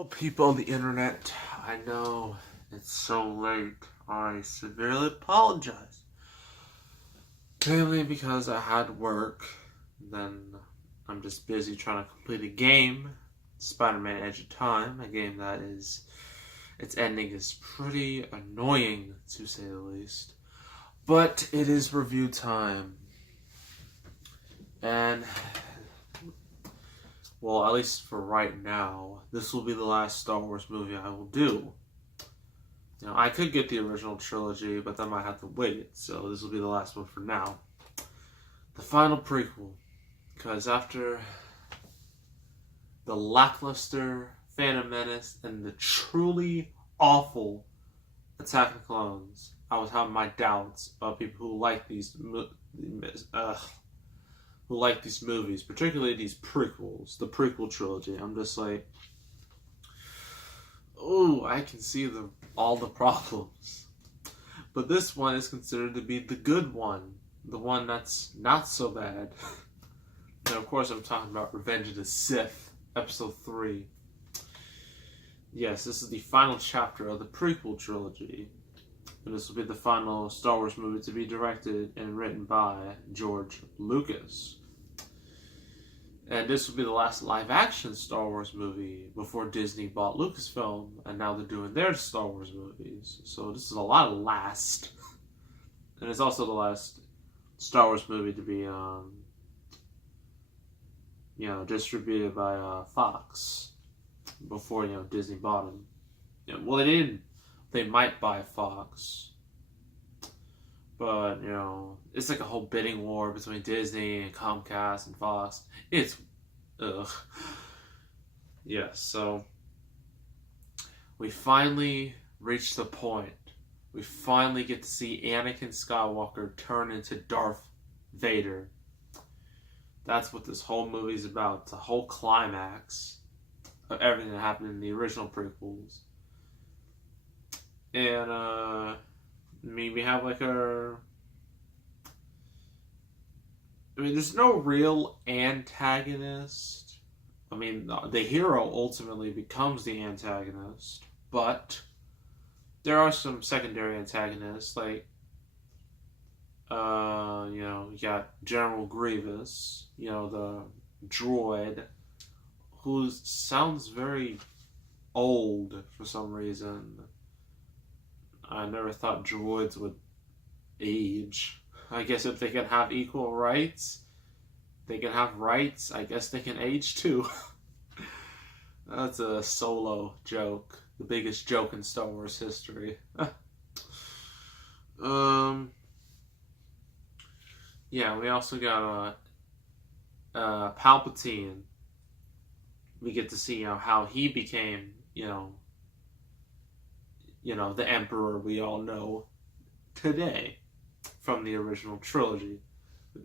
Well, people on the internet, I know it's so late. I severely apologize. Mainly because I had work, then I'm just busy trying to complete a game, Spider-Man Edge of Time, a game that its ending is pretty annoying, to say the least. But it is review time. And, well, at least for right now, this will be the last Star Wars movie I will do. I could get the original trilogy, but then I might have to wait, so this will be the last one for now. The final prequel. Because after the lackluster Phantom Menace and the truly awful Attack of the Clones, I was having my doubts about people who like these movies, particularly these prequels, the prequel trilogy. I'm just like, oh, I can see all the problems. But this one is considered to be the good one, the one that's not so bad. And of course, I'm talking about Revenge of the Sith, Episode 3. Yes, this is the final chapter of the prequel trilogy. And this will be the final Star Wars movie to be directed and written by George Lucas. And this will be the last live-action Star Wars movie before Disney bought Lucasfilm, and now they're doing their Star Wars movies. So this is a lot of last. And it's also the last Star Wars movie to be, distributed by Fox before, Disney bought them. Well, they didn't. They might buy Fox. But, it's like a whole bidding war between Disney and Comcast and Fox. It's, ugh. Yeah, so we finally reached the point. We finally get to see Anakin Skywalker turn into Darth Vader. That's what this whole movie's about. It's a whole climax of everything that happened in the original prequels. And, we have there's no real antagonist. The hero ultimately becomes the antagonist, but there are some secondary antagonists, like, you got General Grievous, the droid, who sounds very old for some reason. I never thought droids would age. I guess if they can have equal rights, they can have rights. I guess they can age too. That's a Solo joke. The biggest joke in Star Wars history. Yeah, we also got Palpatine. We get to see how he became, the Emperor we all know today from the original trilogy.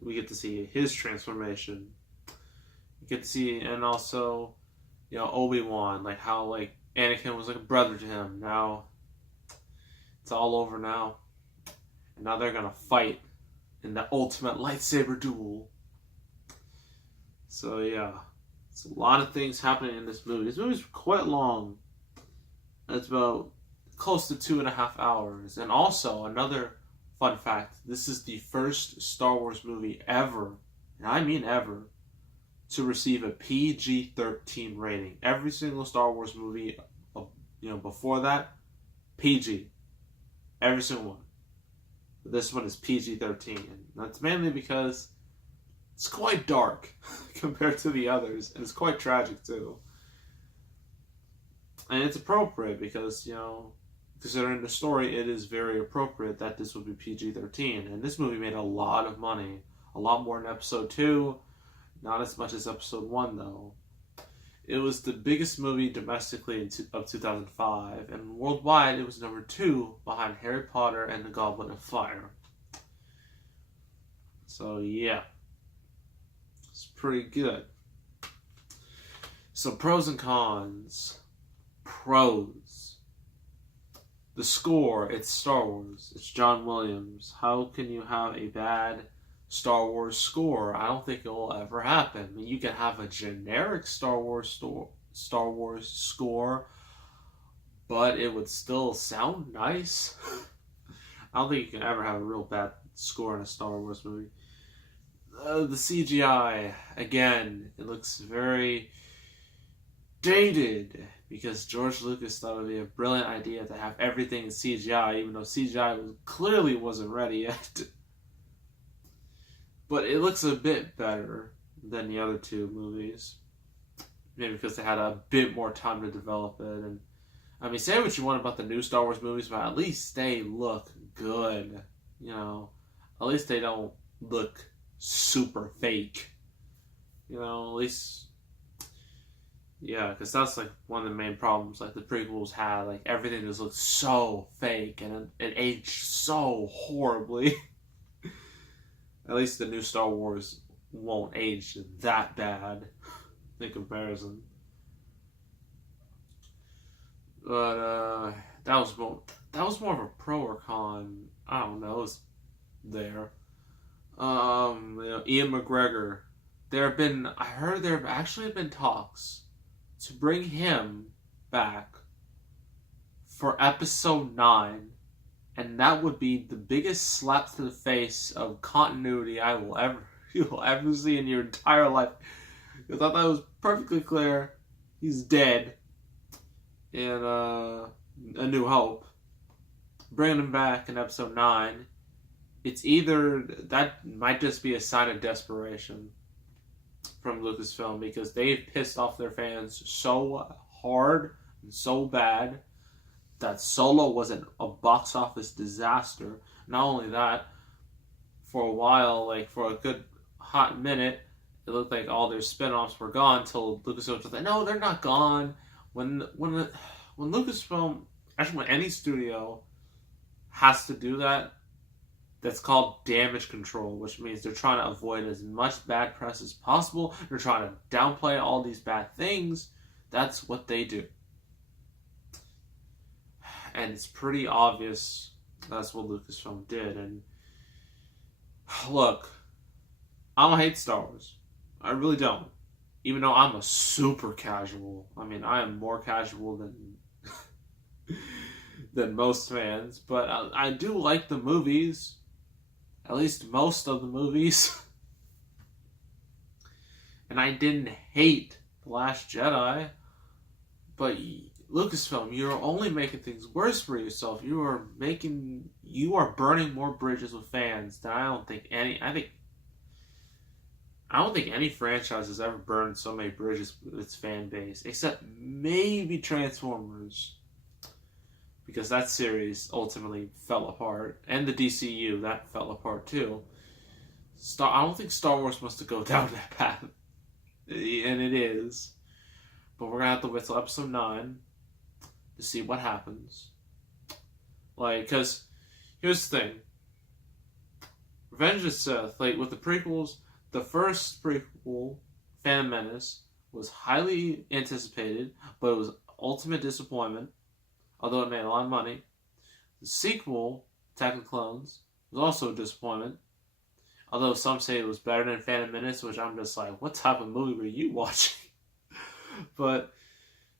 We get to see his transformation. We get to see, and also, Obi-Wan, how Anakin was like a brother to him. Now it's all over now, and now they're gonna fight in the ultimate lightsaber duel. So yeah, it's a lot of things happening in this movie. This movie's quite long. It's about close to 2.5 hours. And also, another fun fact, this is the first Star Wars movie ever, and I mean ever, to receive a PG-13 rating. Every single Star Wars movie, before that, PG. Every single one. But this one is PG-13. And that's mainly because it's quite dark compared to the others, and it's quite tragic too. And it's appropriate because, considering the story, it is very appropriate that this would be PG-13. And this movie made a lot of money. A lot more than Episode 2. Not as much as Episode 1, though. It was the biggest movie domestically of 2005. And worldwide, it was number 2 behind Harry Potter and the Goblet of Fire. So, yeah. It's pretty good. So, pros and cons. Pros. The score, it's Star Wars. It's John Williams. How can you have a bad Star Wars score? I don't think it will ever happen. You can have a generic Star Wars Star Wars score, but it would still sound nice. I don't think you can ever have a real bad score in a Star Wars movie. The CGI, again, it looks very dated because George Lucas thought it would be a brilliant idea to have everything in CGI, even though CGI clearly wasn't ready yet. But it looks a bit better than the other two movies. Maybe because they had a bit more time to develop it. And I mean, say what you want about the new Star Wars movies, but at least they look good. You know, at least they don't look super fake. You know, at least, yeah, because that's like one of the main problems like the prequels had. Like everything just looked so fake and it aged so horribly. At least the new Star Wars won't age that bad in comparison. But that was more of a pro or con. I don't know. It was there. Ian McGregor. I heard there have actually been talks to bring him back for episode 9, and that would be the biggest slap to the face of continuity you will ever see in your entire life. I thought that was perfectly clear. He's dead in A New Hope. Bringing him back in episode 9, it's either that might just be a sign of desperation from Lucasfilm because they've pissed off their fans so hard and so bad that Solo was a box office disaster. Not only that, for a while, like for a good hot minute, it looked like all their spin-offs were gone until Lucasfilm was like, no, they're not gone. When Lucasfilm, actually when any studio has to do that, that's called damage control, which means they're trying to avoid as much bad press as possible. They're trying to downplay all these bad things. That's what they do. And it's pretty obvious that's what Lucasfilm did. And look, I don't hate Star Wars. I really don't. Even though I'm a super casual. I mean, I am more casual than most fans. But I do like the movies. At least most of the movies. And I didn't hate The Last Jedi. But Lucasfilm, you're only making things worse for yourself. You are burning more bridges with fans than I don't think any franchise has ever burned so many bridges with its fan base, except maybe Transformers, because that series ultimately fell apart, and the DCU that fell apart too. I don't think Star Wars wants to go down that path, and it is. But we're gonna have to wait till episode 9 to see what happens. Like, because here's the thing: Revenge of the Sith, like with the prequels. The first prequel, Phantom Menace, was highly anticipated, but it was ultimate disappointment, although it made a lot of money. The sequel, Attack of the Clones, was also a disappointment, although some say it was better than Phantom Menace, which I'm just like, what type of movie were you watching? But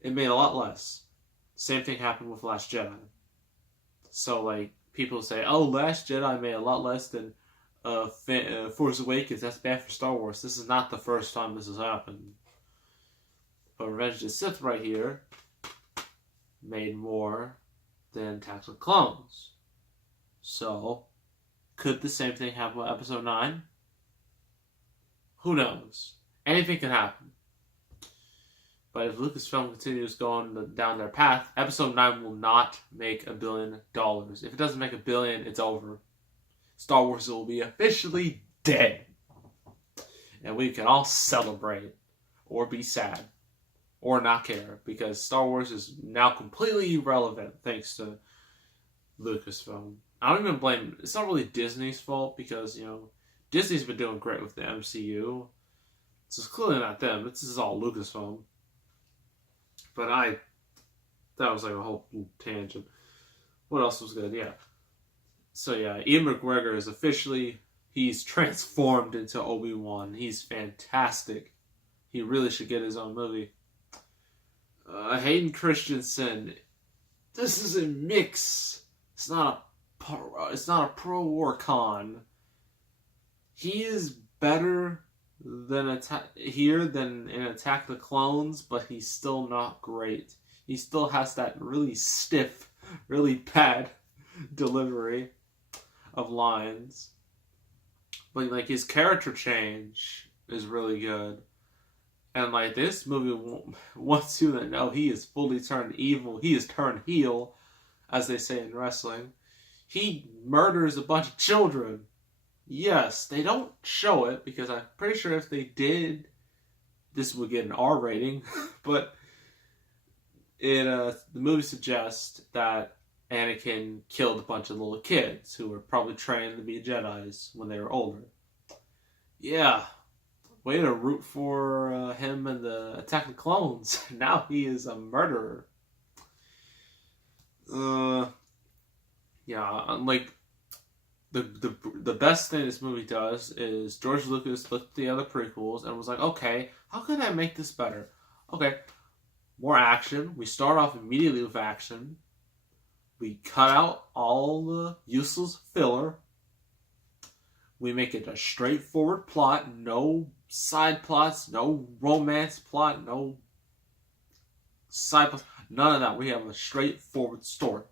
it made a lot less. Same thing happened with Last Jedi. So, like, people say, oh, Last Jedi made a lot less than Force Awakens. That's bad for Star Wars. This is not the first time this has happened. But Revenge of the Sith right here made more than Attack of the Clones. So, could the same thing happen with Episode 9? Who knows? Anything can happen. But if Lucasfilm continues going down their path, Episode 9 will not make $1 billion. If it doesn't make $1 billion, it's over. Star Wars will be officially dead. And we can all celebrate. Or be sad. Or not care. Because Star Wars is now completely irrelevant thanks to Lucasfilm. I don't even blame... It's not really Disney's fault because, Disney's been doing great with the MCU. So it's clearly not them. This is all Lucasfilm. But that was like a whole tangent. What else was good? Yeah. So yeah, Ian McGregor is he's transformed into Obi-Wan. He's fantastic. He really should get his own movie. Hayden Christensen. This is a mix. It's not a pro or con. He is better than here than in Attack the Clones, but he's still not great. He still has that really stiff, really bad delivery of lines. But like his character change is really good. And like this movie wants you to know he is fully turned evil. He is turned heel, as they say in wrestling. He murders a bunch of children. Yes, they don't show it because I'm pretty sure if they did, this would get an R rating. But the movie suggests that Anakin killed a bunch of little kids who were probably trained to be Jedis when they were older. Yeah, way to root for him and the Attack of the Clones. Now he is a murderer. Yeah, like the best thing this movie does is George Lucas looked at the other prequels and was like, okay, how can I make this better? Okay, more action. We start off immediately with action. We cut out all the useless filler. We make it a straightforward plot, no side plots, no romance plot, no side plots, none of that. We have a straightforward story.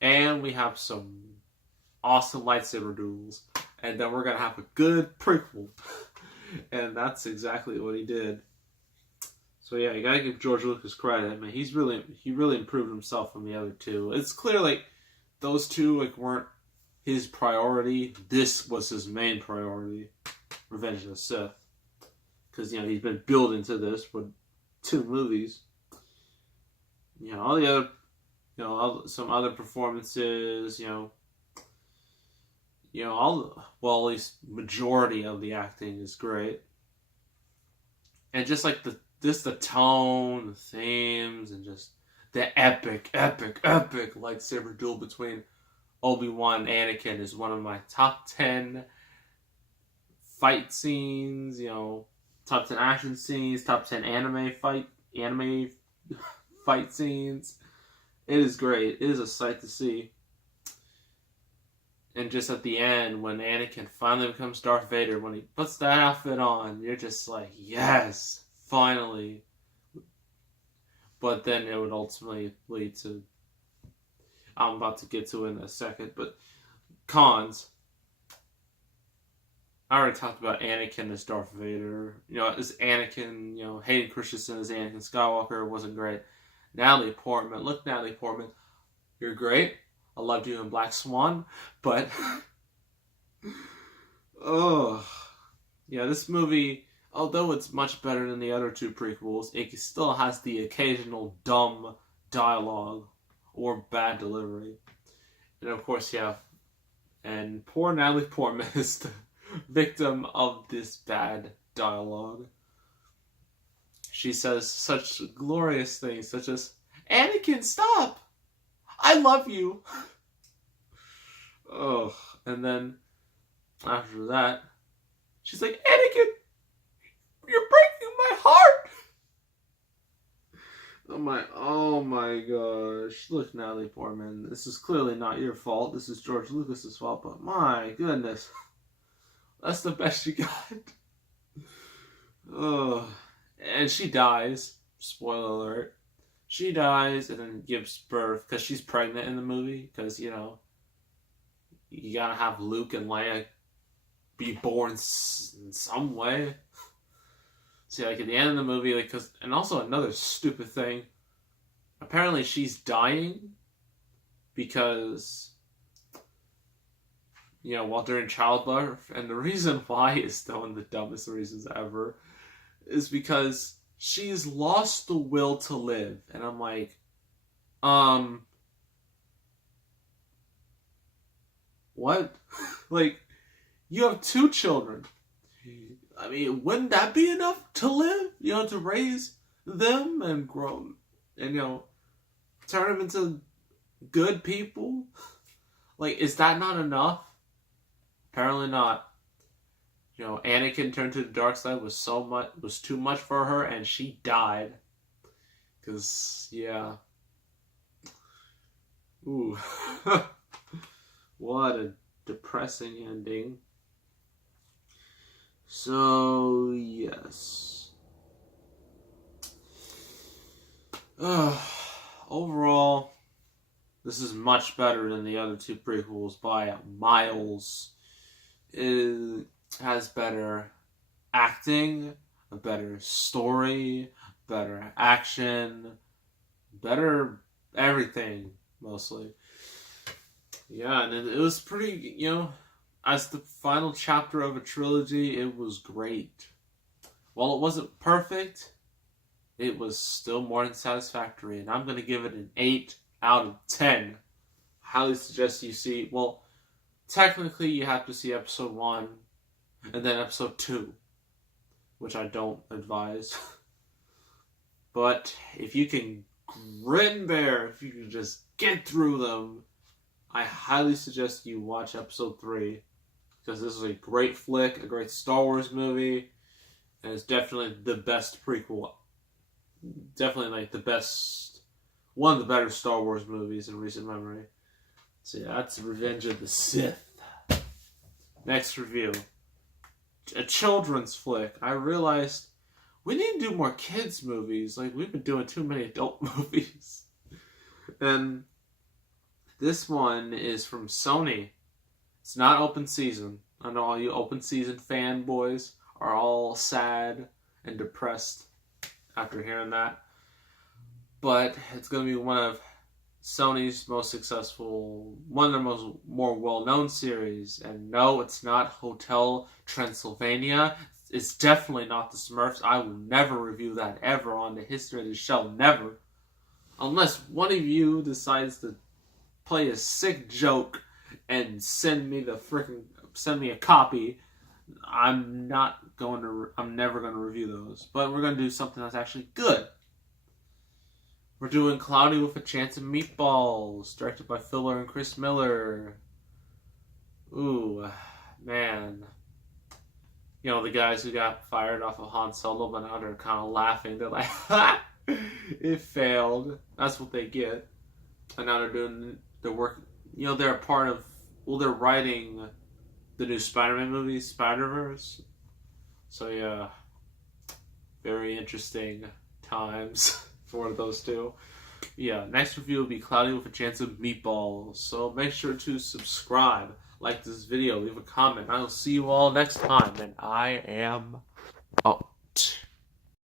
And we have some awesome lightsaber duels. And then we're going to have a good prequel. And that's exactly what he did. So yeah, you got to give George Lucas credit. I mean, he really improved himself from the other two. It's clear like those two like weren't his priority. This was his main priority. Revenge of the Sith. Because, he's been building to this for 2 movies. All the other, some other performances, at least majority of the acting is great. And just like the tone, the themes, and just the epic lightsaber duel between Obi-Wan and Anakin is one of my top 10 fight scenes, top 10 action scenes, top 10 anime fight scenes. It is great. It is a sight to see. And just at the end, when Anakin finally becomes Darth Vader, when he puts that outfit on, you're just like, yes, finally. But then it would ultimately lead to, I'm about to get to it in a second, but cons. I already talked about Anakin as Darth Vader. As Anakin, Hayden Christensen as Anakin Skywalker wasn't great. Natalie Portman. Look, Natalie Portman, you're great. I loved you in Black Swan, but this movie, although it's much better than the other 2 prequels, it still has the occasional dumb dialogue or bad delivery. And of course, and poor Natalie Portman is the victim of this bad dialogue. She says such glorious things, such as, Anakin, stop! I love you! And then, after that, she's like, Anakin, you're breaking my heart! Oh my gosh. Look, Natalie Portman, this is clearly not your fault. This is George Lucas's fault, but my goodness. That's the best you got. And she dies. Spoiler alert. She dies and then gives birth because she's pregnant in the movie. Because, you gotta have Luke and Leia be born in some way. See, like at the end of the movie, and also another stupid thing. Apparently, she's dying because, while during childbirth, and the reason why is one of the dumbest reasons ever, is because she's lost the will to live. And I'm like, what? You have 2 children. I mean, wouldn't that be enough to live? To raise them and grow, and, turn them into good people? Is that not enough? Apparently not. Anakin turned to the dark side was too much for her, and she died. Because, yeah. Ooh. What a depressing ending. So, yes. Overall, this is much better than the other two prequels by miles. It has better acting, a better story, better action, better everything, mostly. Yeah, and it was pretty, as the final chapter of a trilogy, it was great. While it wasn't perfect, it was still more than satisfactory, and I'm going to give it an 8 out of 10. Highly suggest you see, well, technically you have to see episode 1 and then episode 2, which I don't advise. But if you can grit and bear, if you can just get through them, I highly suggest you watch episode 3, because this is a great flick, a great Star Wars movie, and it's definitely the best prequel. Definitely like the best, one of the better Star Wars movies in recent memory. So yeah, that's Revenge of the Sith. Next review. A children's flick. I realized we need to do more kids movies. Like, we've been doing too many adult movies. And this one is from Sony. It's not open season. I know all you open season fanboys are all sad and depressed after hearing that. But it's going to be one of Sony's most successful, one of the more well-known series. And no, it's not Hotel Transylvania. It's definitely not the Smurfs. I will never review that ever on the history of the show. Never. Unless one of you decides to play a sick joke and send me a copy. I'm never going to review those. But we're going to do something that's actually good. We're doing Cloudy with a Chance of Meatballs, directed by Phil and Chris Miller. Ooh, man. The guys who got fired off of Han Solo, but now they're kind of laughing. They're like, ha! It failed. That's what they get. And now they're doing the work. They're a part of, they're writing the new Spider-Man movie, Spider-Verse. So yeah, very interesting times for those two. Yeah, next review will be Cloudy with a Chance of Meatballs. So make sure to subscribe, like this video, leave a comment. I will see you all next time. And I am... Oh.